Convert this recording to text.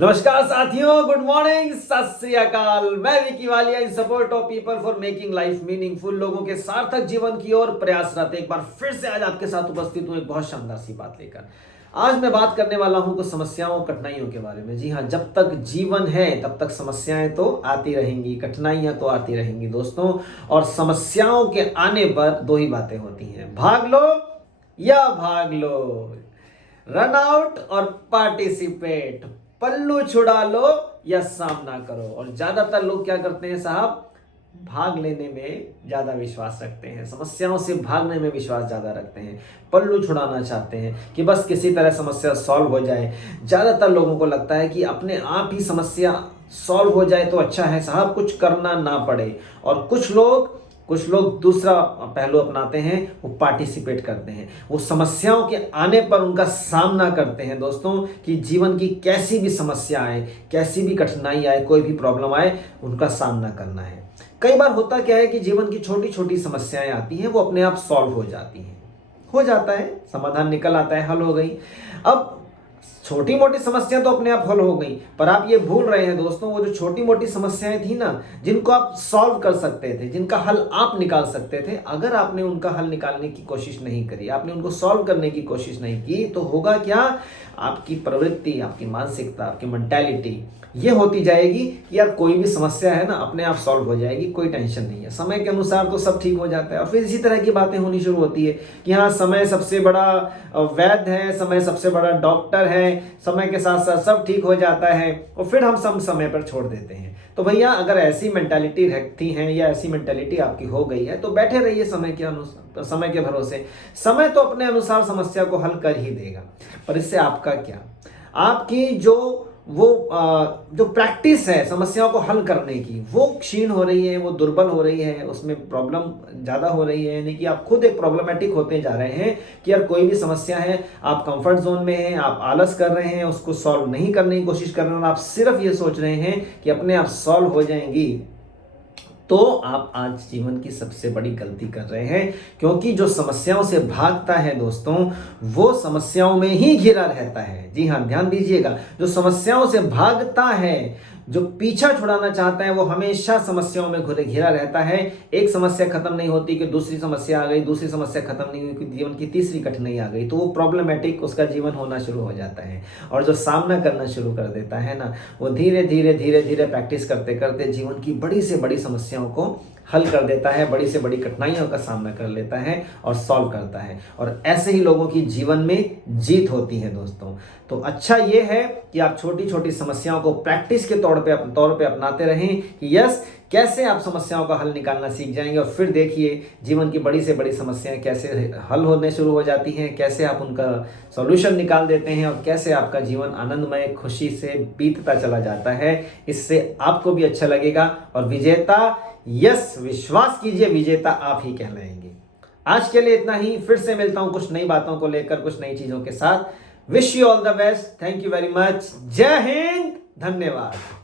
नमस्कार साथियों, good morning, सत श्री अकाल। मैं विकी वालिया इन support of people for making life meaningful. लोगों के सार्थक जीवन की ओर प्रयासरत एक बार फिर से आज आपके साथ उपस्थित हूं एक बहुत शानदार सी बात लेकर। आज मैं बात करने वाला हूं कुछ समस्याओं कठिनाइयों के बारे में। जी हाँ, जब तक जीवन है तब तक समस्याएं तो आती रहेंगी, कठिनाइयां तो आती रहेंगी दोस्तों। और समस्याओं के आने पर दो ही बातें होती हैं, भाग लो या भाग लो, रन आउट और पार्टिसिपेट। पल्लू छुड़ा लो या सामना करो। और ज्यादातर लोग क्या करते हैं साहब, भाग लेने में ज्यादा विश्वास रखते हैं, समस्याओं से भागने में विश्वास ज्यादा रखते हैं, पल्लू छुड़ाना चाहते हैं कि बस किसी तरह समस्या सॉल्व हो जाए। ज्यादातर लोगों को लगता है कि अपने आप ही समस्या सॉल्व हो जाए तो अच्छा है साहब, कुछ करना ना पड़े। और कुछ लोग दूसरा पहलू अपनाते हैं, वो पार्टिसिपेट करते हैं, वो समस्याओं के आने पर उनका सामना करते हैं दोस्तों। कि जीवन की कैसी भी समस्या आए, कैसी भी कठिनाई आए, कोई भी प्रॉब्लम आए, उनका सामना करना है। कई बार होता क्या है कि जीवन की छोटी छोटी समस्याएं आती हैं, वो अपने आप सॉल्व हो जाती हैं, हो जाता है, समाधान निकल आता है, हल हो गई। अब छोटी मोटी समस्या तो अपने आप हल हो गई, पर आप ये भूल रहे हैं दोस्तों, वो जो छोटी मोटी समस्याएं थी ना, जिनको आप सॉल्व कर सकते थे, जिनका हल आप निकाल सकते थे, अगर आपने उनका हल निकालने की कोशिश नहीं करी, आपने उनको सॉल्व करने की कोशिश नहीं की, तो होगा क्या, आपकी प्रवृत्ति, आपकी मानसिकता, आपकी मेंटालिटी ये होती जाएगी कि यार कोई भी समस्या है ना, अपने आप सॉल्व हो जाएगी, कोई टेंशन नहीं है, समय के अनुसार तो सब ठीक हो जाता है। और फिर इसी तरह की बातें होनी शुरू होती है कि हाँ, समय सबसे बड़ा वैद्य है, समय सबसे बड़ा डॉक्टर है, समय के साथ साथ सब ठीक हो जाता है, और फिर हम सब समय पर छोड़ देते हैं। तो भैया, अगर ऐसी मेंटालिटी रखती हैं या ऐसी मेंटालिटी आपकी हो गई है, तो बैठे रहिए समय के अनुसार, समय के भरोसे। समय तो अपने अनुसार समस्या को हल कर ही देगा, पर इससे आपका क्या, आपकी जो प्रैक्टिस है समस्याओं को हल करने की, वो क्षीण हो रही है, वो दुर्बल हो रही है, उसमें प्रॉब्लम ज़्यादा हो रही है। यानी कि आप खुद एक प्रॉब्लमेटिक होते जा रहे हैं कि यार कोई भी समस्या है, आप कंफर्ट जोन में हैं, आप आलस कर रहे हैं, उसको सॉल्व नहीं करने की कोशिश कर रहे हैं, और आप सिर्फ ये सोच रहे हैं कि अपने आप सॉल्व हो जाएंगी, तो आप आज जीवन की सबसे बड़ी गलती कर रहे हैं। क्योंकि जो समस्याओं से भागता है दोस्तों, वो समस्याओं में ही घिरा रहता है। जी हाँ, ध्यान दीजिएगा, जो समस्याओं से भागता है, जो पीछा छुड़ाना चाहता है, वो हमेशा समस्याओं में घिरा रहता है। एक समस्या खत्म नहीं होती कि दूसरी समस्या आ गई, दूसरी समस्या खत्म नहीं हुई कि जीवन की तीसरी कठिनाई आ गई, तो वो प्रॉब्लमेटिक उसका जीवन होना शुरू हो जाता है। और जो सामना करना शुरू कर देता है ना, वो धीरे धीरे प्रैक्टिस करते करते जीवन की बड़ी से बड़ी समस्याओं को हल कर देता है, बड़ी से बड़ी कठिनाइयों का सामना कर लेता है और सॉल्व करता है। और ऐसे ही लोगों की जीवन में जीत होती है दोस्तों। तो अच्छा ये है कि आप छोटी छोटी समस्याओं को प्रैक्टिस के तौर पे अपनाते रहें कि यस, कैसे आप समस्याओं का हल निकालना सीख जाएंगे। और फिर देखिए जीवन की बड़ी से बड़ी समस्याएं कैसे हल होने शुरू हो जाती हैं, कैसे आप उनका सॉल्यूशन निकाल देते हैं, और कैसे आपका जीवन आनंदमय खुशी से बीतता चला जाता है। इससे आपको भी अच्छा लगेगा, और विजेता, यस, विश्वास कीजिए, विजेता आप ही कहलाएंगे। आज के लिए इतना ही, फिर से मिलता हूं कुछ नई बातों को लेकर, कुछ नई चीजों के साथ। Wish you all the best, thank you very much, जय हिंद, धन्यवाद।